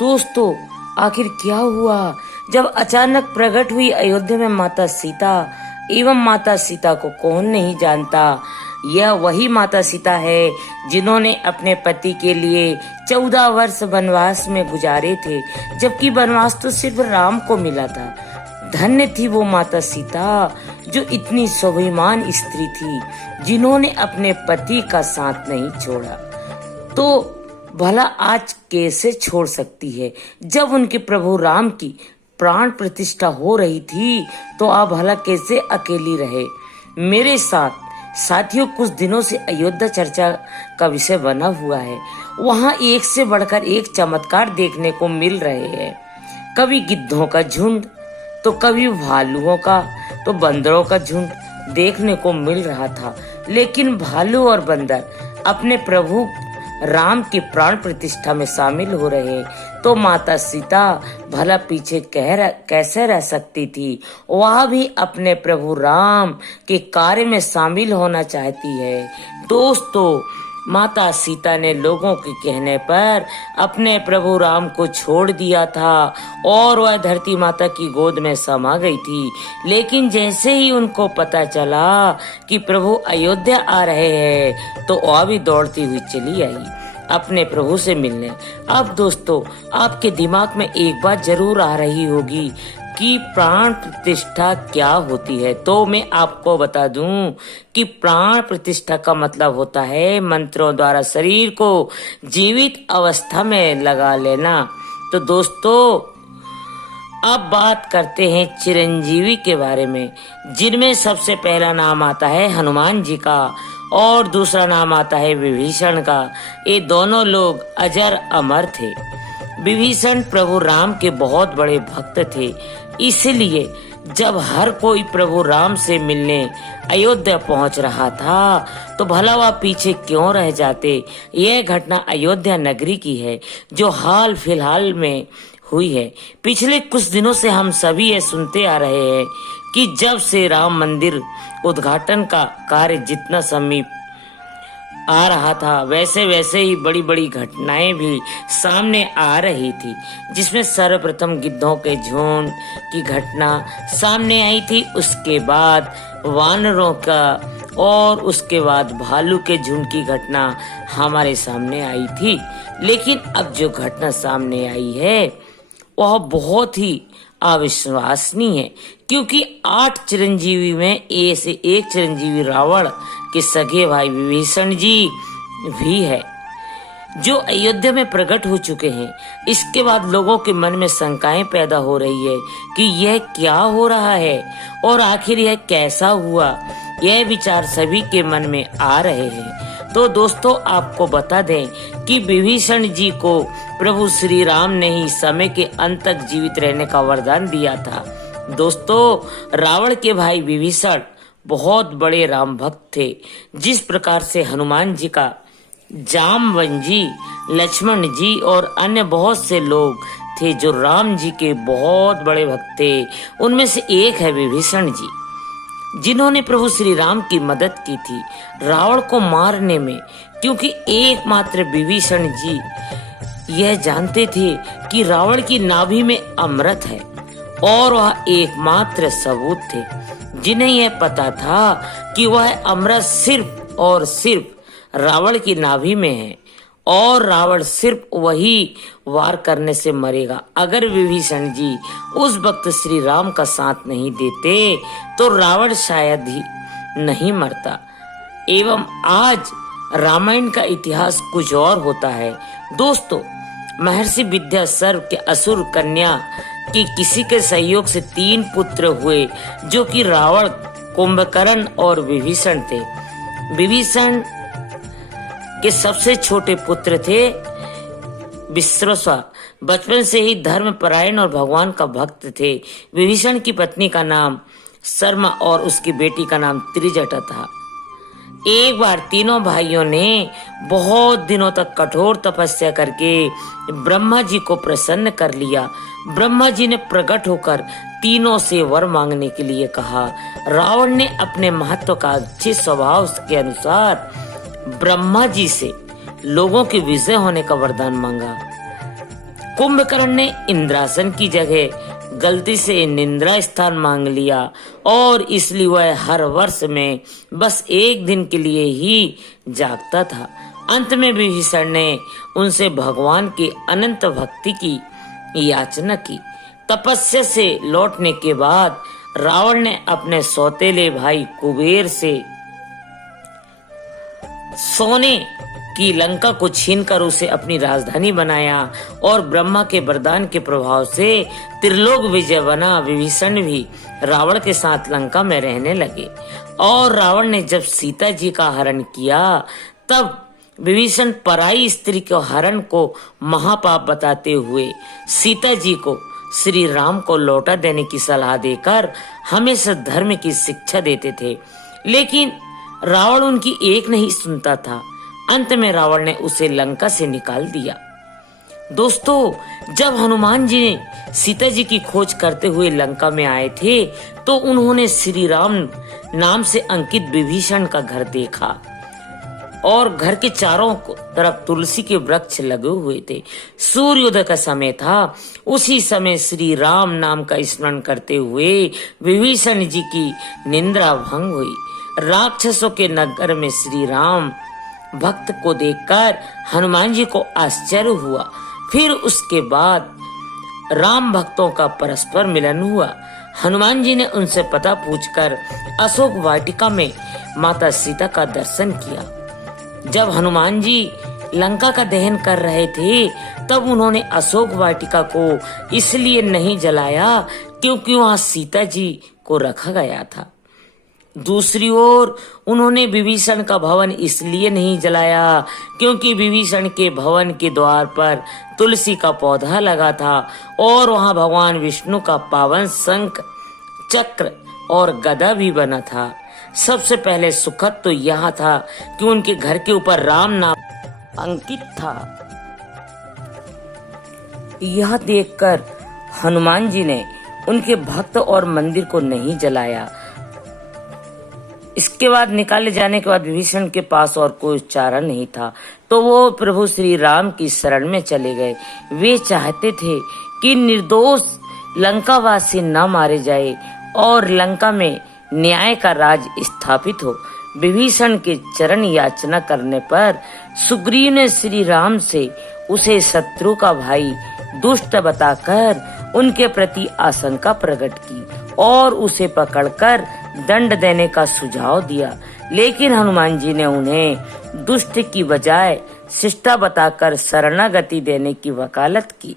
दोस्तों, आखिर क्या हुआ जब अचानक प्रकट हुई अयोध्या में माता सीता? एवं माता सीता को कौन नहीं जानता। यह वही माता सीता है जिन्होंने अपने पति के लिए 14 वर्ष वनवास में गुजारे थे, जबकि वनवास तो सिर्फ राम को मिला था। धन्य थी वो माता सीता जो इतनी स्वाभिमान स्त्री थी, जिन्होंने अपने पति का साथ नहीं छोड़ा। तो भला आज कैसे छोड़ सकती है? जब उनके प्रभु राम की प्राण प्रतिष्ठा हो रही थी तो आप भला कैसे अकेली रहे? मेरे साथियों, कुछ दिनों से अयोध्या चर्चा का विषय बना हुआ है। वहाँ एक से बढ़कर एक चमत्कार देखने को मिल रहे हैं। कभी गिद्धों का झुंड, तो कभी भालुओं का, तो बंदरों का झुंड देखने को मिल रहा था। लेकिन भालू और बंदर अपने प्रभु राम की प्राण प्रतिष्ठा में शामिल हो रहे, तो माता सीता भला पीछे कैसे रह सकती थी? वह भी अपने प्रभु राम के कार्य में शामिल होना चाहती है। दोस्तों, माता सीता ने लोगों के कहने पर अपने प्रभु राम को छोड़ दिया था और वह धरती माता की गोद में समा गई थी। लेकिन जैसे ही उनको पता चला कि प्रभु अयोध्या आ रहे हैं, तो वह भी दौड़ती हुई चली आई अपने प्रभु से मिलने। अब दोस्तों, आपके दिमाग में एक बात जरूर आ रही होगी कि प्राण प्रतिष्ठा क्या होती है। तो मैं आपको बता दूं कि प्राण प्रतिष्ठा का मतलब होता है मंत्रों द्वारा शरीर को जीवित अवस्था में लगा लेना। तो दोस्तों, अब बात करते हैं चिरंजीवी के बारे में, जिनमें सबसे पहला नाम आता है हनुमान जी का और दूसरा नाम आता है विभीषण का। ये दोनों लोग अजर अमर थे। विभीषण प्रभु राम के बहुत बड़े भक्त थे, इसलिए जब हर कोई प्रभु राम से मिलने अयोध्या पहुंच रहा था, तो भला वह पीछे क्यों रह जाते। यह घटना अयोध्या नगरी की है, जो हाल फिलहाल में हुई है। पिछले कुछ दिनों से हम सभी ये सुनते आ रहे हैं कि जब से राम मंदिर उद्घाटन का कार्य जितना समीप आ रहा था, वैसे वैसे ही बड़ी बड़ी घटनाएं भी सामने आ रही थी, जिसमें सर्वप्रथम गिद्धों के झुंड की घटना सामने आई थी, उसके बाद वानरों का और उसके बाद भालू के झुंड की घटना हमारे सामने आई थी। लेकिन अब जो घटना सामने आई है वह बहुत ही अविश्वसनीय है, क्योंकि 8 चिरंजीवी में ऐसे एक चिरंजीवी रावण के सगे भाई विभीषण जी भी है, जो अयोध्या में प्रकट हो चुके हैं। इसके बाद लोगों के मन में शंकाएं पैदा हो रही है कि यह क्या हो रहा है और आखिर यह कैसा हुआ। यह विचार सभी के मन में आ रहे हैं। तो दोस्तों, आपको बता दें कि विभीषण जी को प्रभु श्री राम ने ही समय के अंत तक जीवित रहने का वरदान दिया था। दोस्तों, रावण के भाई विभीषण बहुत बड़े राम भक्त थे। जिस प्रकार से हनुमान जी का जामवंजी, लक्ष्मण जी और अन्य बहुत से लोग थे जो राम जी के बहुत बड़े भक्त थे, उनमें से एक है विभीषण जी, जिन्होंने प्रभु श्री राम की मदद की थी रावण को मारने में, क्योंकि एकमात्र विभीषण जी यह जानते थे कि रावण की नाभि में अमृत है, और वह एकमात्र सबूत थे जिन्हें यह पता था कि वह अमृत सिर्फ और सिर्फ रावण की नाभि में है, और रावण सिर्फ वही वार करने से मरेगा। अगर विभीषण जी उस वक्त श्री राम का साथ नहीं देते तो रावण शायद ही नहीं मरता। एवं आज रामायण का इतिहास कुछ और होता है। दोस्तों, महर्षि विद्याधर के असुर कन्या की किसी के सहयोग से 3 पुत्र हुए, जो कि रावण, कुंभकर्ण और विभीषण थे। विभीषण के सबसे छोटे पुत्र थे विश्रवा। बचपन से ही धर्मपरायण और भगवान का भक्त थे। विभीषण की पत्नी का नाम शर्मा और उसकी बेटी का नाम त्रिजटा था। एक बार तीनों भाइयों ने बहुत दिनों तक कठोर तपस्या करके ब्रह्मा जी को प्रसन्न कर लिया। ब्रह्मा जी ने प्रकट होकर तीनों से वर मांगने के लिए कहा। रावण ने अपने महत्वाकांक्षी स्वभाव के अनुसार ब्रह्मा जी से लोगों के विजय होने का वरदान मांगा। कुंभकर्ण ने इंद्रासन की जगह गलती से निंद्रा स्थान मांग लिया और इसलिए वह हर वर्ष में बस एक दिन के लिए ही जागता था। अंत में विभीषण ने उनसे भगवान की अनंत भक्ति की याचना की। तपस्या से लौटने के बाद रावण ने अपने सौतेले भाई कुबेर से सोने की लंका को छीनकर उसे अपनी राजधानी बनाया और ब्रह्मा के वरदान के प्रभाव से त्रिलोक विजय बना। विभीषण भी रावण के साथ लंका में रहने लगे और रावण ने जब सीता जी का हरण किया तब विभीषण पराई स्त्री के हरण को महापाप बताते हुए सीता जी को श्री राम को लौटा देने की सलाह देकर हमेशा धर्म की शिक्षा देते थे, लेकिन रावण उनकी एक नहीं सुनता था। अंत में रावण ने उसे लंका से निकाल दिया। दोस्तों, जब हनुमान जी ने सीता जी की खोज करते हुए लंका में आए थे तो उन्होंने श्री राम नाम से अंकित विभीषण का घर देखा और घर के चारों तरफ तुलसी के वृक्ष लगे हुए थे। सूर्योदय का समय था। उसी समय श्री राम नाम का स्मरण करते हुए विभीषण जी की निंद्रा भंग हुई। राक्षसों के नगर में श्री राम भक्त को देखकर हनुमान जी को आश्चर्य हुआ। फिर उसके बाद राम भक्तों का परस्पर मिलन हुआ। हनुमान जी ने उनसे पता पूछकर अशोक वाटिका में माता सीता का दर्शन किया। जब हनुमान जी लंका का दहन कर रहे थे तब उन्होंने अशोक वाटिका को इसलिए नहीं जलाया क्योंकि वहां सीता जी को रखा गया था। दूसरी ओर उन्होंने विभीषण का भवन इसलिए नहीं जलाया क्योंकि विभीषण के भवन के द्वार पर तुलसी का पौधा लगा था और वहां भगवान विष्णु का पावन शंख, चक्र और गदा भी बना था। सबसे पहले सुखद तो यह था कि उनके घर के ऊपर राम नाम अंकित था। यह देखकर हनुमान जी ने उनके भक्त और मंदिर को नहीं जलाया। इसके बाद निकाले जाने के बाद विभीषण के पास और कोई चारा नहीं था तो वो प्रभु श्री राम की शरण में चले गए। वे चाहते थे कि निर्दोष लंकावासी न मारे जाए और लंका में न्याय का राज स्थापित हो। विभीषण के चरण याचना करने पर सुग्रीव ने श्री राम से उसे शत्रु का भाई दुष्ट बताकर उनके प्रति आशंका प्रकट की और उसे पकड़कर दंड देने का सुझाव दिया, लेकिन हनुमान जी ने उन्हें दुष्ट की बजाय शिष्टा बताकर शरणागति देने की वकालत की।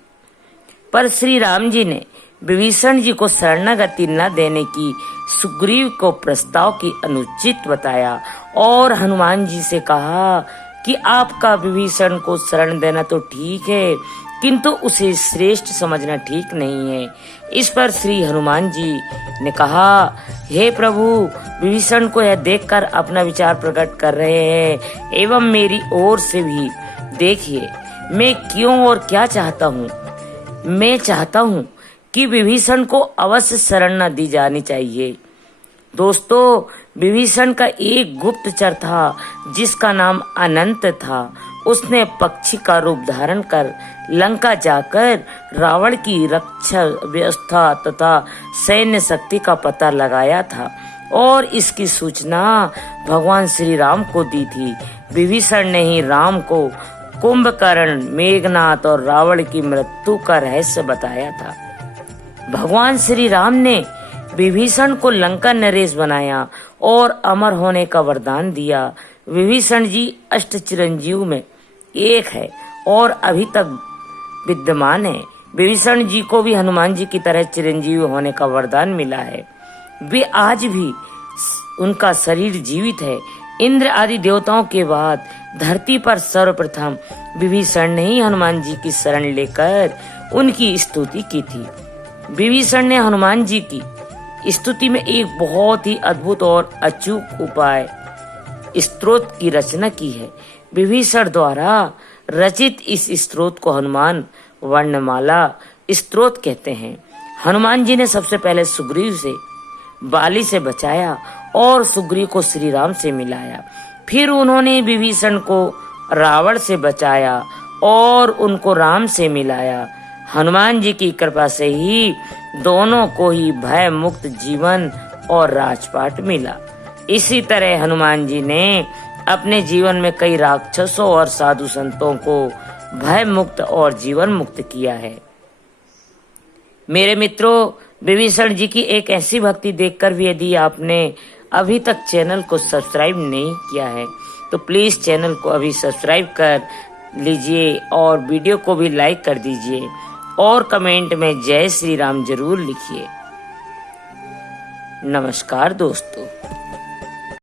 पर श्री राम जी ने विभीषण जी को शरणागति न देने की सुग्रीव को प्रस्ताव की अनुचित बताया और हनुमान जी से कहा कि आपका विभीषण को शरण देना तो ठीक है किंतु उसे श्रेष्ठ समझना ठीक नहीं है। इस पर श्री हनुमान जी ने कहा, हे प्रभु, विभीषण को यह देखकर अपना विचार प्रकट कर रहे हैं एवं मेरी ओर से भी देखिए मैं क्यों और क्या चाहता हूँ। मैं चाहता हूँ कि विभीषण को अवश्य शरण न दी जानी चाहिए। दोस्तों, विभीषण का एक गुप्तचर था जिसका नाम अनंत था। उसने पक्षी का रूप धारण कर लंका जाकर रावण की रक्षा व्यवस्था तथा सैन्य शक्ति का पता लगाया था और इसकी सूचना भगवान श्री राम को दी थी। विभीषण ने ही राम को कुंभकर्ण, मेघनाथ और रावण की मृत्यु का रहस्य बताया था। भगवान श्री राम ने विभीषण को लंका नरेश बनाया और अमर होने का वरदान दिया। विभीषण जी अष्ट चिरंजीव में एक है और अभी तक विद्यमान है। विभीषण जी को भी हनुमान जी की तरह चिरंजीव होने का वरदान मिला है। वे आज भी उनका शरीर जीवित है। इंद्र आदि देवताओं के बाद धरती पर सर्वप्रथम विभीषण ने ही हनुमान जी की शरण लेकर उनकी स्तुति की थी। विभीषण ने हनुमान जी की स्तुति में एक बहुत ही अद्भुत और अचूक उपाय स्तोत्र की रचना की है। विभीषण द्वारा रचित इस स्तोत्र को हनुमान वर्णमाला स्तोत्र कहते हैं। हनुमान जी ने सबसे पहले सुग्रीव से बाली से बचाया और सुग्रीव को श्री राम से मिलाया। फिर उन्होंने विभीषण को रावण से बचाया और उनको राम से मिलाया। हनुमान जी की कृपा से ही दोनों को ही भय मुक्त जीवन और राजपाट मिला। इसी तरह हनुमान जी ने अपने जीवन में कई राक्षसों और साधु संतों को भय मुक्त और जीवन मुक्त किया है। मेरे मित्रों, विभीषण जी की एक ऐसी भक्ति देखकर भी यदि आपने अभी तक चैनल को सब्सक्राइब नहीं किया है तो प्लीज चैनल को अभी सब्सक्राइब कर लीजिए और वीडियो को भी लाइक कर दीजिए और कमेंट में जय श्री राम जरूर लिखिए। नमस्कार दोस्तों।